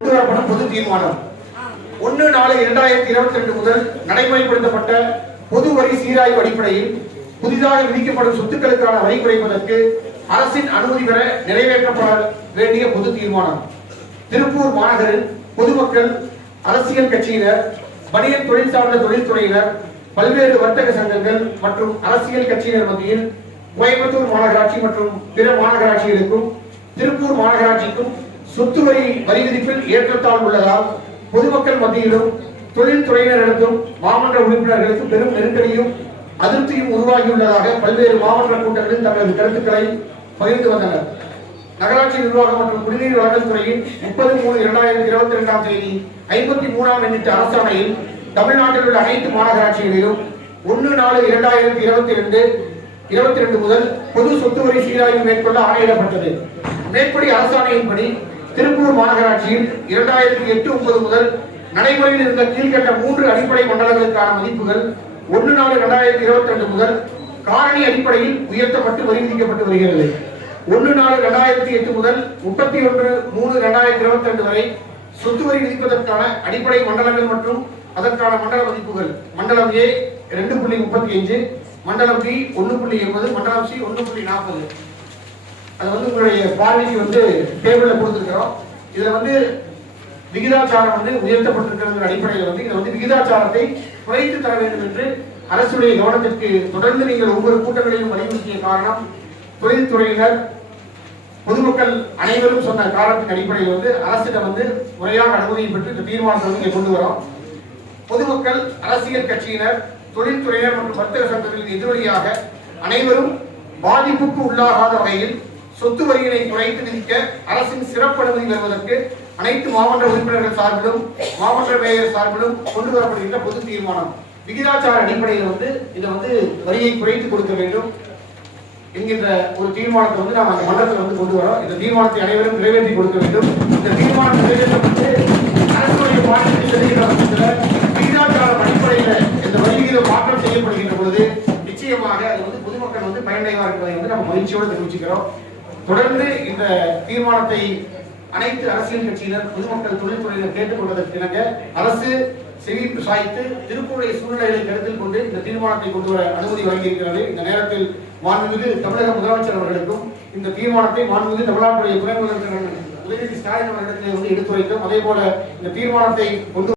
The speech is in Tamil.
பொது தீர்மானம் 1/4/2022 முதல் நடைமுறைப்படுத்தப்பட்ட பொது வரி சீராய்வு அடிப்படையில் புதிதாக விதிக்கப்படும் சொத்துக்களுக்கான வரி குறைப்பதற்கு அரசின் அனுமதி பெற நிறைவேற்றப்பட வேண்டிய பொது தீர்மானம். திருப்பூர் மாநகரில் பொதுமக்கள், அரசியல் கட்சியினர், பனியன் தொழில் சார்ந்த தொழில்துறையினர், பல்வேறு வர்த்தக சங்கங்கள் மற்றும் அரசியல் கட்சியினர் மத்தியில் கோயம்புத்தூர் மாநகராட்சி மற்றும் பிற மாநகராட்சிகளுக்கும் திருப்பூர் மாநகராட்சிக்கும் சொத்து வரி விதிப்பில் ஏற்றத்தாழ்வு உள்ளதால் பொதுமக்கள் மத்தியிலும் தொழில்துறையினரிடத்தும் மாமன்ற உறுப்பினர்களுக்கு பெரும் நெருக்கடியும் அதிருப்தியும் உருவாகியுள்ளதாக பல்வேறு மாமன்ற கூட்டங்களில் தங்களது கருத்துக்களை பகிர்ந்து வந்தனர். நகராட்சி நிர்வாகம் மற்றும் குடிநீர் வழங்கல் துறையின் 30/3/2022 தேதி 53ஆம் எண்ணிட்ட அரசாணையில் தமிழ்நாட்டில் உள்ள அனைத்து மாநகராட்சிகளிலும் 1/4/2022 முதல் பொது சொத்து வரி சீராய்வு மேற்கொள்ள ஆணையிடப்பட்டது. மேற்படி அரசாணையின்படி திருப்பூர் மாநகராட்சியில் 2008-9 முதல் நடைமுறையில் இருந்த கீழ்கண்ட 3 அடிப்படை மண்டலங்களுக்கான மதிப்புகள் 1/4/2022 முதல் காரணி அடிப்படையில் உயர்த்தப்பட்டு வரி விதிக்கப்பட்டு வருகிறது. 1/4/2008 முதல் 31/3/2022 வரை சொத்து வரி விதிப்பதற்கான அடிப்படை மண்டலங்கள் மற்றும் அதற்கான மண்டல மதிப்புகள்: மண்டலம் A 2.35, மண்டலம் B 1.80, மண்டலம் C 1.40. அது உங்களுடைய பார்வைக்கு டேபிள்ல கொடுத்திருக்கிறோம். இதுல விகிதாச்சாரம் உயர்த்தப்பட்டிருக்கிற அடிப்படையில் இதை விகிதாச்சாரத்தை குறைத்து தர வேண்டும் என்று அரசுடைய கவனத்திற்கு தொடர்ந்து நீங்கள் ஒவ்வொரு கூட்டங்களிலும் வலியுறுத்திய காரணம், தொழில்துறையினர், பொதுமக்கள் அனைவரும் சொன்ன காரணத்தின் அடிப்படையில் அரசிடம் முறையாக அனுமதியை பெற்று இந்த தீர்மானத்தை கொண்டு வரோம். பொதுமக்கள், அரசியல் கட்சியினர், தொழில்துறையினர் மற்றும் வர்த்தக சங்கங்களின் எதிரொலியாக அனைவரும் பாதிப்புக்கு உள்ளாகாத வகையில் சொத்து வரியினை குறைத்து விதிக்க அரசின் சிறப்பு அனுமதி பெறுவதற்கு அனைத்து மாவட்ட உறுப்பினர்கள் சார்பிலும் மாவட்ட மேயர் சார்பிலும் கொண்டு வரப்படுகின்ற பொது தீர்மானம். விகிதாச்சார அடிப்படையில் இதை வரியை குறைத்து கொடுக்க வேண்டும் என்கின்ற ஒரு தீர்மானத்தை நாம் அந்த மண்டலத்தில் கொண்டு வரோம். இந்த தீர்மானத்தை அனைவரும் நிறைவேற்றி கொடுக்க வேண்டும். இந்த தீர்மானம் நிறைவேற்றப்பட்டு அரசுடைய மாநிலத்தில் செல்கின்ற பட்சத்தில் விகிதாச்சார அடிப்படையில் இந்த வரி விகிதம் மாற்றம் செய்யப்படுகின்ற பொழுது நிச்சயமாக அது பொதுமக்கள் பயனடைவார் என்பதை நம்ம மகிழ்ச்சியோடு தெரிவிச்சுக்கிறோம். தொடர்ந்து இந்த தீர்மானத்தை அனைத்து அரசியல் கட்சியினர், பொதுமக்கள், தொழில்துறையினர் கேட்டுக்கொண்டதற்கிணங்க அரசு செவிப்பு சாய்த்து திருப்பூருடைய சூழ்நிலைகளை கருத்தில் கொண்டு இந்த தீர்மானத்தை கொண்டு வர அனுமதி வழங்கியிருக்கிறது. இந்த நேரத்தில் மாண்புமிகு தமிழக முதலமைச்சர் அவர்களுக்கும் இந்த தீர்மானத்தை மாண்புமிகு தமிழ்நாட்டுடைய துணை முதலமைச்சர் உதயநிதி ஸ்டாலின் அவர்களிடத்தில் எடுத்துரைத்தோம். அதே போல இந்த தீர்மானத்தை கொண்டு